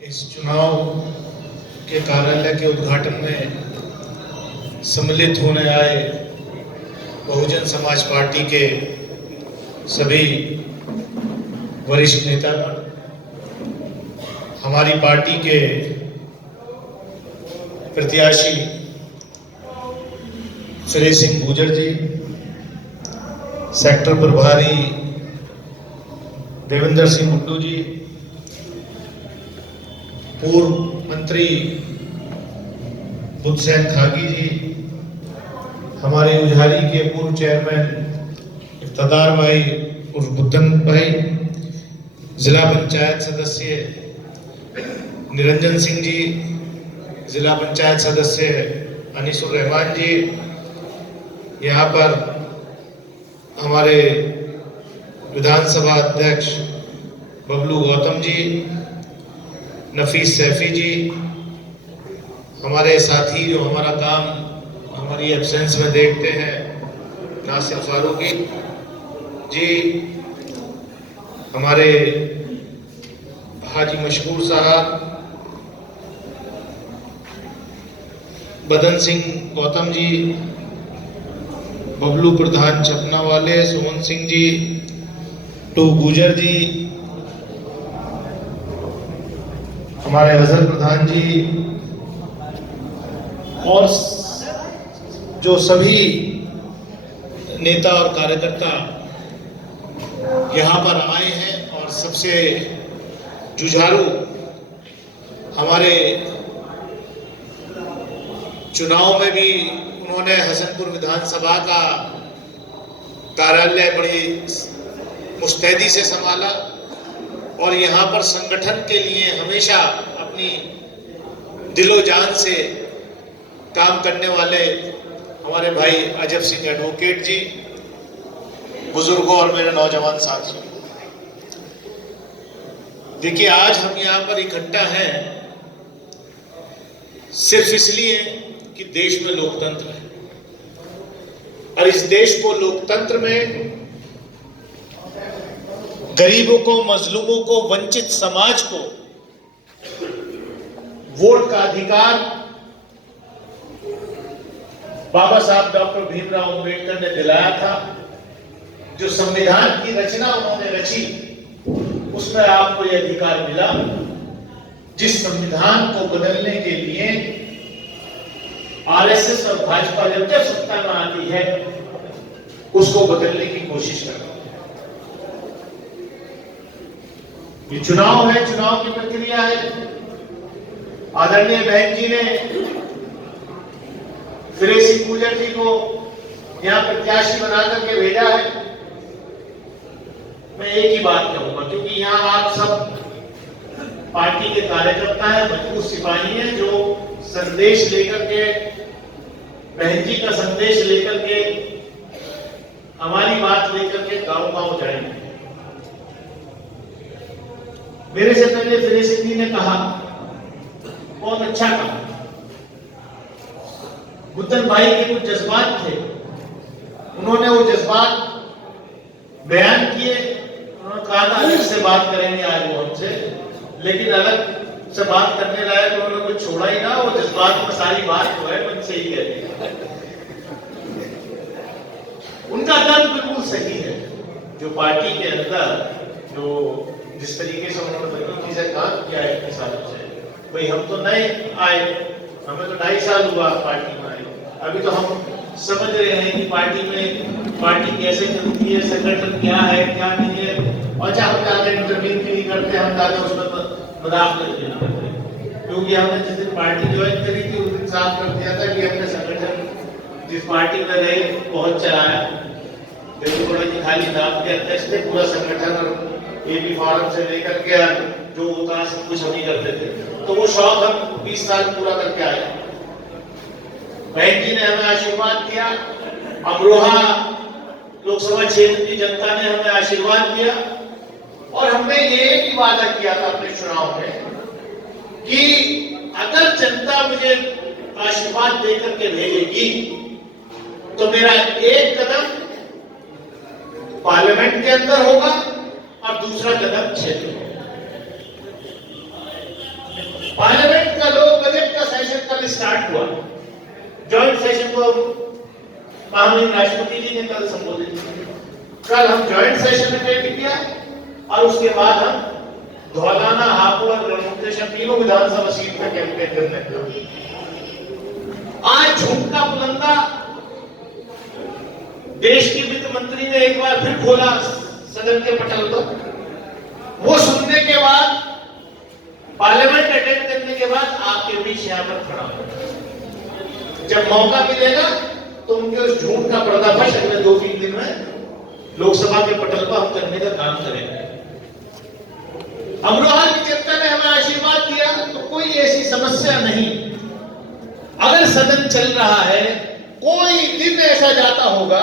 इस चुनाव के कार्यालय के उद्घाटन में सम्मिलित होने आए बहुजन समाज पार्टी के सभी वरिष्ठ नेतागण, हमारी पार्टी के प्रत्याशी सुरेश सिंह गुर्जर जी, सेक्टर प्रभारी देवेंद्र सिंह मुंडू जी, पूर्व मंत्री बुद्धसेन खागी जी, हमारे उजारी के पूर्व चेयरमैन इफ्तार भाई उर्फ बुद्धन भाई, जिला पंचायत सदस्य निरंजन सिंह जी, जिला पंचायत सदस्य अनीसुर रहमान जी, यहाँ पर हमारे विधानसभा अध्यक्ष बबलू गौतम जी, नफीस सैफी जी, हमारे साथी जो हमारा काम हमारी एब्सेंस में देखते हैं नासिर फारूकी जी, हमारे हाजी मशहूर साहब, बदन सिंह गौतम जी, बबलू प्रधान छपना वाले, सोहन सिंह जी, टू गुजर जी, हमारे अजहर प्रधान जी और जो सभी नेता और कार्यकर्ता यहाँ पर आए हैं, और सबसे जुझारू हमारे चुनाव में भी उन्होंने हसनपुर विधानसभा का कार्यालय बड़ी मुस्तैदी से संभाला और यहाँ पर संगठन के लिए हमेशा अपनी दिलो जान से काम करने वाले हमारे भाई अजब सिंह एडवोकेट जी, बुजुर्गों और मेरे नौजवान साथियों, देखिए आज हम यहाँ पर इकट्ठा हैं सिर्फ इसलिए कि देश में लोकतंत्र है और इस देश को लोकतंत्र में गरीबों को, मजलूमों को, वंचित समाज को वोट का अधिकार बाबा साहब डॉक्टर भीमराव अंबेडकर ने दिलाया था। जो संविधान की रचना उन्होंने रची उसमें आपको यह अधिकार मिला। जिस संविधान को बदलने के लिए आरएसएस और भाजपा जब जब सत्ता में आती है उसको बदलने की कोशिश करती है। ये चुनाव है, चुनाव की प्रक्रिया है। आदरणीय बहन जी ने सुरेश सिंह गुर्जर जी को यहाँ प्रत्याशी बना करके भेजा है। मैं एक ही बात कहूंगा, क्योंकि यहाँ आप सब पार्टी के कार्यकर्ता हैं, मजबूत सिपाही हैं जो संदेश लेकर के, बहन जी का संदेश लेकर के, हमारी बात लेकर के गांव-गांव जाएंगे। मेरे से पहले सुरेश सिंह जी ने कहा, बहुत अच्छा कहा। बुद्धन भाई के कुछ जज्बात थे, उन्होंने वो जज्बात बयान किए। उन्होंने कहा था अलग से बात करेंगे आज वो हमसे, लेकिन अलग से बात करने लायक उन्होंने कुछ छोड़ा ही ना। वो जज्बात में सारी बात जो है मन से ही कह दी। उनका दर्द बिल्कुल सही है। जो पार्टी के अंदर जो जिस तरीके से उन्होंने बदली से काम किया है इतने सालों से, भाई हम तो नए आए, हमें तो 2.5 साल हुआ पार्टी में आए। अभी तो हम समझ रहे हैं कि पार्टी कैसे चलती है, संगठन क्या है क्या नहीं है, और चाहे हम ज्यादा इंटरव्यू भी नहीं करते, हम ज्यादा उसमें मुदाखलत नहीं करते, क्योंकि हमने जिस दिन पार्टी ज्वाइन करी थी उस दिन साफ कर दिया था कि हमने संगठन जिस पार्टी में रहे बहुत चलाया। देखो खाली नाम के अध्यक्ष थे, पूरा संगठन और एपी फॉरम से लेकर के जो होता सब कुछ हम ही करते थे। तो वो शौक हम 20 साल पूरा करके आए। बहन जी ने हमें आशीर्वाद दिया, अमरोहा लोकसभा क्षेत्र की जनता ने हमें आशीर्वाद दिया, और हमने ये भी वादा किया था अपने चुनाव में कि अगर जनता मुझे आशीर्वाद देकर के भेजेगी तो मेरा एक कदम पार्लियामेंट के अंदर होगा और दूसरा कदम क्षेत्र। पार्लियामेंट का लोक बजट का सेशन कल स्टार्ट हुआ, जॉइंट सेशन को माननीय राष्ट्रपति जी ने कल संबोधित किया। कल हम जॉइंट सेशन अटेंड किया और उसके बाद हम धौलाना, हापुड़ और रणमुक्तेश्वर तीनों विधानसभा सीट में कैंपेन करने लगे। आज झूठ का पुलंदा देश की वित्त मंत्री ने एक बार फिर खोला सदन के पटल पर। वो सुनने के बाद, पार्लियामेंट अटेंड करने के बाद आपके बीच यहां पर खड़ा हो। जब मौका मिलेगा तो उनके उस झूठ का पर्दाफाश अगले 2-3 दिन में लोकसभा के पटल पर हम करने का काम करेंगे। अमरोहा की जनता ने हमें आशीर्वाद दिया तो कोई ऐसी समस्या नहीं। अगर सदन चल रहा है, कोई दिन ऐसा जाता होगा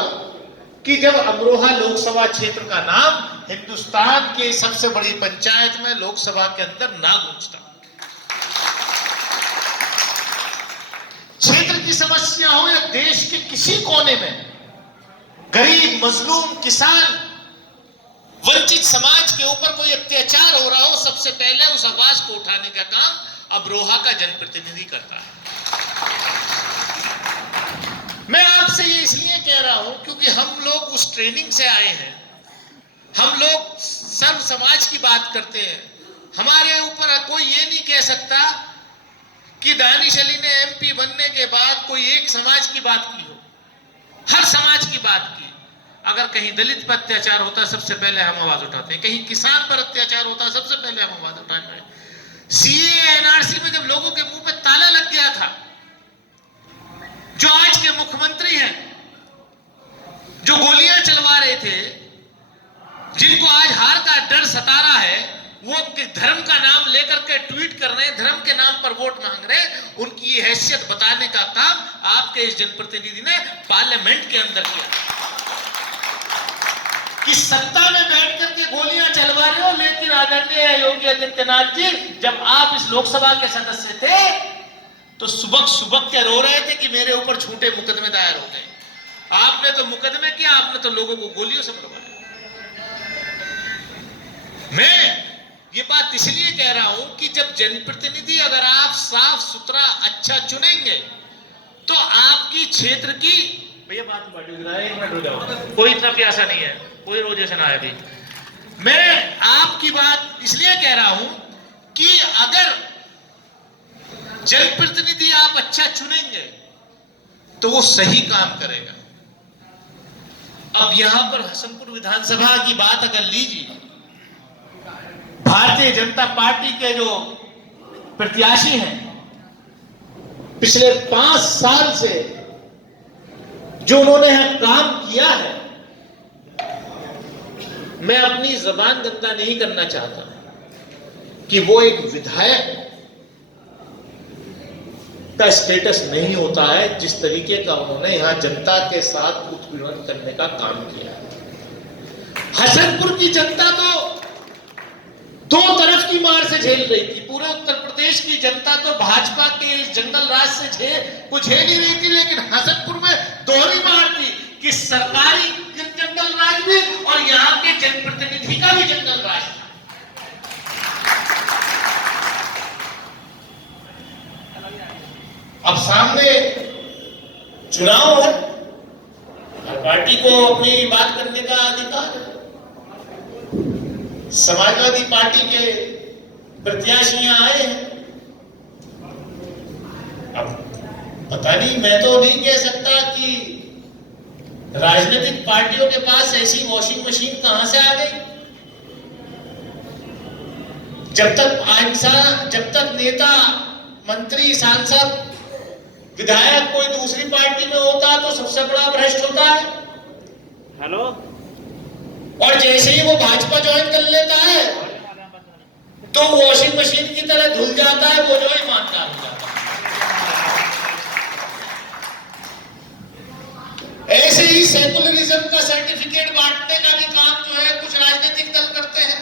कि जब अमरोहा लोकसभा क्षेत्र का नाम हिंदुस्तान के सबसे बड़ी पंचायत में लोकसभा के अंदर ना गूंजता। क्षेत्र की समस्या हो या देश के किसी कोने में गरीब, मजलूम, किसान, वंचित समाज के ऊपर कोई अत्याचार हो रहा हो, सबसे पहले उस आवाज को उठाने का काम अमरोहा का जनप्रतिनिधि करता है। मैं आपसे ये इसलिए कह रहा हूं क्योंकि हम लोग उस ट्रेनिंग से आए हैं। हम लोग सर्व समाज की बात करते हैं। हमारे ऊपर कोई ये नहीं कह सकता कि दानिश अली ने एमपी बनने के बाद कोई एक समाज की बात की हो, हर समाज की बात की। अगर कहीं दलित पर अत्याचार होता है सबसे पहले हम आवाज उठाते हैं, कहीं किसान पर अत्याचार होता है सबसे पहले हम आवाज उठाते हैं। सीए एनआरसी में जब लोगों के मुंह पे ताला लग गया था, जो आज के मुख्यमंत्री हैं, जो गोलियां चलवा रहे थे, जिनको आज हार का डर सता रहा है, वो धर्म का नाम लेकर के ट्वीट कर रहे हैं, धर्म के नाम पर वोट मांग रहे हैं, उनकी ये हैसियत बताने का काम आपके इस जनप्रतिनिधि ने पार्लियामेंट के अंदर किया कि सत्ता में बैठ करके गोलियां चलवा रहे हो। लेकिन आदरणीय योगी आदित्यनाथ जी, जब आप इस लोकसभा के सदस्य थे तो सुबह के रो रहे थे कि मेरे ऊपर झूठे मुकदमे दायर हो गए। आपने तो मुकदमे किया, आपने तो लोगों को गोलियों से मरवाया। मैं ये बात इसलिए कह रहा हूं कि जब जनप्रतिनिधि अगर आप साफ सुथरा अच्छा चुनेंगे तो आपकी क्षेत्र की, भैया बात एक मिनट हो जाओ, कोई इतना प्यासा नहीं है, कोई रोजे से ना आए। मैं आपकी बात इसलिए कह रहा हूं कि अगर जनप्रतिनिधि आप अच्छा चुनेंगे तो वो सही काम करेगा। अब यहां पर हसनपुर विधानसभा की बात अगर लीजिए, भारतीय जनता पार्टी के जो प्रत्याशी हैं, पिछले 5 साल से जो उन्होंने यहां काम किया है, मैं अपनी जबान गंदा नहीं करना चाहता कि वो एक विधायक का स्टेटस नहीं होता है जिस तरीके का उन्होंने यहां जनता के साथ उत्पीड़न करने का काम किया है। हसनपुर की जनता तो 2 तरफ की मार से झेल रही थी। पूरे उत्तर प्रदेश की जनता तो भाजपा के इस जंगल राज से झेल ही रही थी, लेकिन हसनपुर में दोहरी मार थी कि सरकारी जंगल राज भी और यहां के जनप्रतिनिधि का भी जंगल राज था। अब सामने चुनाव है, हर पार्टी को अपनी बात करने का अधिकार है। समाजवादी पार्टी के प्रत्याशी यहां आए हैं। अब पता नहीं, मैं तो नहीं कह सकता कि राजनीतिक पार्टियों के पास ऐसी वॉशिंग मशीन कहां से आ गई। जब तक नेता, मंत्री, सांसद, विधायक कोई दूसरी पार्टी में होता है तो सबसे बड़ा भ्रष्ट होता है। हेलो। और जैसे ही वो भाजपा ज्वाइन कर लेता है तो वॉशिंग मशीन की तरह धुल जाता है, वो जो ईमानदार हो जाता है। ऐसे ही सेकुलरिज्म का सर्टिफिकेट बांटने का भी काम जो है कुछ राजनीतिक दल करते हैं।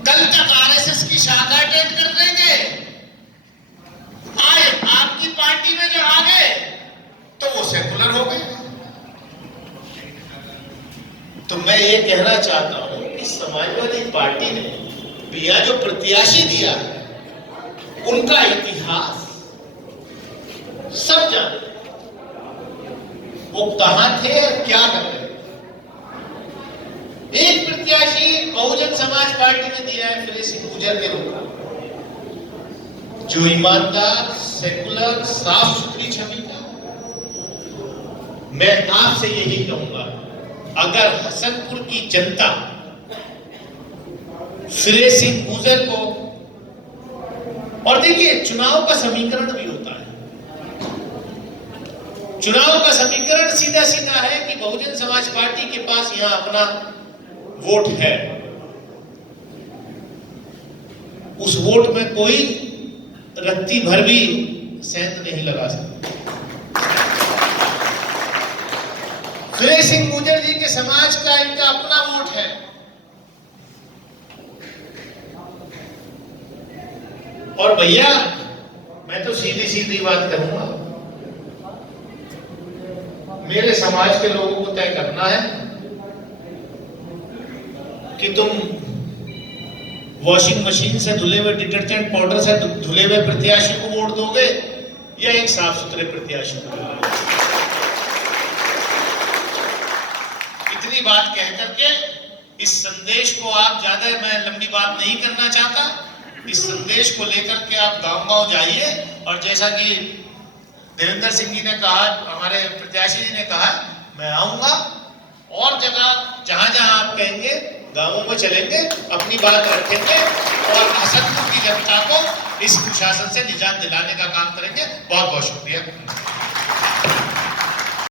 कल तक आरएसएस की शाखा अटेंड कर रहे थे, आज आपकी पार्टी में जो आ गए तो वो सेकुलर हो गए। तो मैं ये कहना चाहता हूं कि समाजवादी पार्टी ने भैया जो प्रत्याशी दिया है उनका इतिहास सब जानते हैं, वो कहां थे और क्या कर रहे थे। एक प्रत्याशी बहुजन समाज पार्टी ने दिया है फिर सिंह गुर्जर के रूप में, जो ईमानदार, सेकुलर, साफ सुथरी छवि का। मैं आपसे यही कहूंगा, अगर हसनपुर की जनता फिरे सिंह गुर्जर को, और देखिए चुनाव का समीकरण भी होता है, चुनाव का समीकरण सीधा सीधा है कि बहुजन समाज पार्टी के पास यहां अपना वोट है, उस वोट में कोई रत्ती भर भी सेंध नहीं लगा सकता। फिर सिंह गुर्जर जी के समाज का इनका अपना वोट है, और भैया मैं तो सीधी सीधी बात करूंगा, मेरे समाज के लोगों को तय करना है कि तुम वॉशिंग मशीन से धुले हुए, डिटर्जेंट पाउडर से धुले हुए प्रत्याशी को वोट दोगे या एक साफ सुथरे प्रत्याशी को दोगे। इतनी बात कह करके इस संदेश को आप, ज्यादा मैं लंबी बात नहीं करना चाहता, इस संदेश को लेकर के आप गांव-गांव जाइए, और जैसा कि देवेंद्र सिंह जी ने कहा, हमारे प्रत्याशी जी ने कहा, मैं आऊंगा और जगह जहां जहां आप कहेंगे गांवों में चलेंगे, अपनी बात रखेंगे और हसनपुर की जनता को इस कुशासन से निजात दिलाने का काम करेंगे। बहुत बहुत शुक्रिया।